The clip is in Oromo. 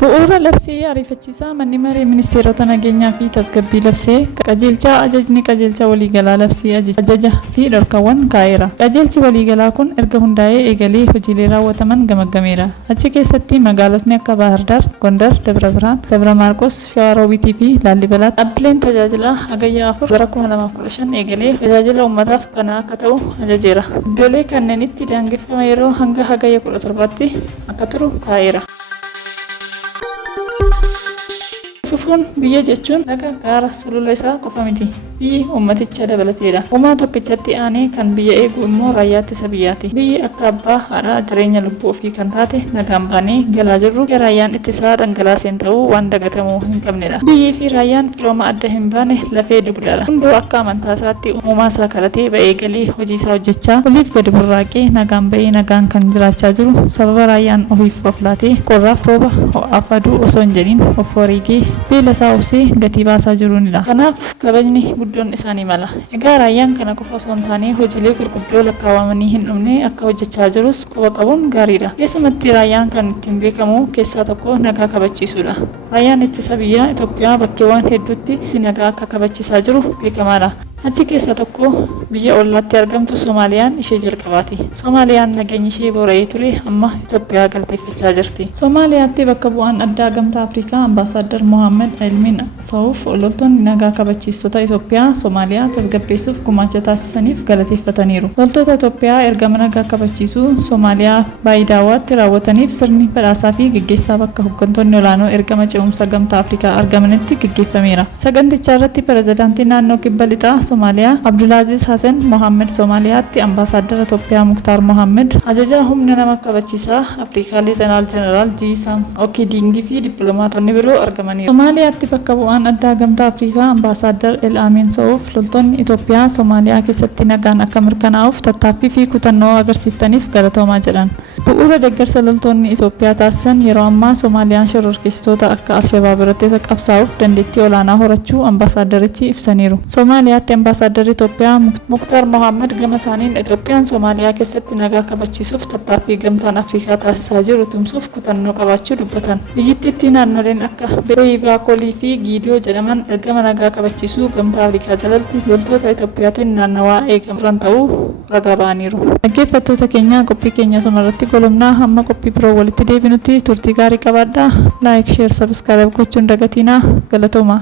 Bu'uura labsii ariifachiisaa manni maree ministeerota nageenyaa fi tasgabbii labsee qajeelchaa ajajni qajeelcha waliigalaa labsii ajaja fi dhorkawwan kaa'eera. Qajeelchi waliigalaa kun erga hundaa'ee eegalee hojiilee raawwataman gamaggameera. Achi keessatti magaalotni akka Bahar Dar, Gondar, Dabra Birhaan, Dabra Maarqos, Shawaarobiitii fi Laallibalaatti dhaabbileen tajaajila hagayya 4 bara 2015 eegalee tajaajila uummataaf banaa akka ta'u ajajeera. Iddoolee kanneenitti daangeffama yeroo hanga hagayya 17tti akka turu kaa'eera. Fufuun biyya jechuun laga gaara sulula isaa qofa miti. Biyyi ummaticha dabalateedha. Uumaa tokkichatti aanee kan biyya eegu immoo raayyaa ittisa biyyaati. Biyyi akka abbaa haadha jireenya lubbuu ofii kan taate nagaan baanee galaa jirru raayyaan ittisaa dhangalaaseen ta'uu waan dagatamuu hin qabnedha. Biyyii fi raayyaan firooma adda hin baane lafee dugdaadha. Hunduu akka amantaa isaatti uumaa isaa kadhatee ba'ee galii hojii isaa hojjechaa oliif gadi burraaqee nagaan ba'ee nagaan kan jiraachaa jiru sababa raayyaan ofiif of laatee qorraaf rooba ho'aaf aduu osoo hin jedhin of wariigee beela isaa obsee gatii baasaa jiruunidha. Kanaaf kabajni guddoon isaanii mala. Egaa raayyaan kana qofa osoo hin taane hojiilee gurguddoo lakkaawamanii hin dhumne akka hojjechaa jirus quba qabuun gaariidha. Keessumatti raayyaan kan ittiin beekamu keessaa tokko nagaa kabachiisuudha. Raayyaan ittisa biyyaa Itoophiyaa bakkeewwan hedduutti nagaa akka kabachiisaa jiru beekamaadha. Achi keessaa tokko biyya ollaatti argamtu Soomaaliyaan ishee jalqabaati. Soomaaliyaan nageenyi ishee boora'ee ture amma Itoophiyaa galteeffachaa jirti. Soomaaliyaatti bakka bu'aan addaa gamtaa Afrikaa Ambaasaadar Mohaammed Elmin Saawuf loltoonni nagaa kabachiistota Itoophiyaa Soomaaliyaa tasgabbeessuuf gumaacha taasisaniif galateeffataniiru. Loltoota Itoophiyaa ergama nagaa kabachiisuu Soomaaliyaa Baayidaawaatti raawwataniif sirni badhaasaa fi gaggeessaa bakka hooggantoonni olaanoo ergama ce'umsa gamtaa Afrikaa argamanitti gaggeeffameera. Sagantichaa irratti pirezidaantii naannoo kibba lixaa Somaaliyaa Abdulaaziz Hasan Mohaammed Soomaaliyaatti Ambaasaadar Itoophiyaa Muktaar Mohaammed ajaja humna nama kabachiisaa Afrikaa Leetanaal Jeneraal Jiisam Okidingii fi dippiloomaatonni biroo argamaniiru. Soomaaliyaatti bakka bu'aan addaa gamtaa Afrikaa Ambaasaadar El Amin Saawuf loltoonni Itoophiyaa Soomaaliyaa keessatti nagaan akka mirkanaa'uuf tattaaffii fi kutannoo agarsiiftaniif galatoomaa jedhan. Bu'uura deeggarsa loltoonni Itoophiyaa taasisan yeroo ammaa Soomaaliyaan shororkeessitoota akka Alshabaab irratti qabsaa'uuf dandeettii olaanaa horachuu ambaasaadarichi ibsaniiru. Soomaaliyaatti ambaasaadar Itoophiyaa Muktaar Mohaammed gama isaaniin Itoophiyaan Soomaaliyaa keessatti nagaa kabachiisuuf tattaaffii gamtaan Afrikaa taasisaa jiru tumsuuf kutannoo qabaachuu dubbatan. Biyyattiitti naannoleen akka Beeyibakolii fi Giidoo jedhaman ergama nagaa kabachiisuu gamtaa Afrikaa jalatti loltoota Itoophiyaatiin naannawaa eegaman ta'uu ragaa ba'aniiru. Dhaggeeffattoota keenya qophii keenya sumarratti golomnaa hamma qophii biroo walitti deebinutti turtii gaarii qabaadhaa. Laayik, sheer, sabiskaraayib gochuun dagatinaa. Galatooma.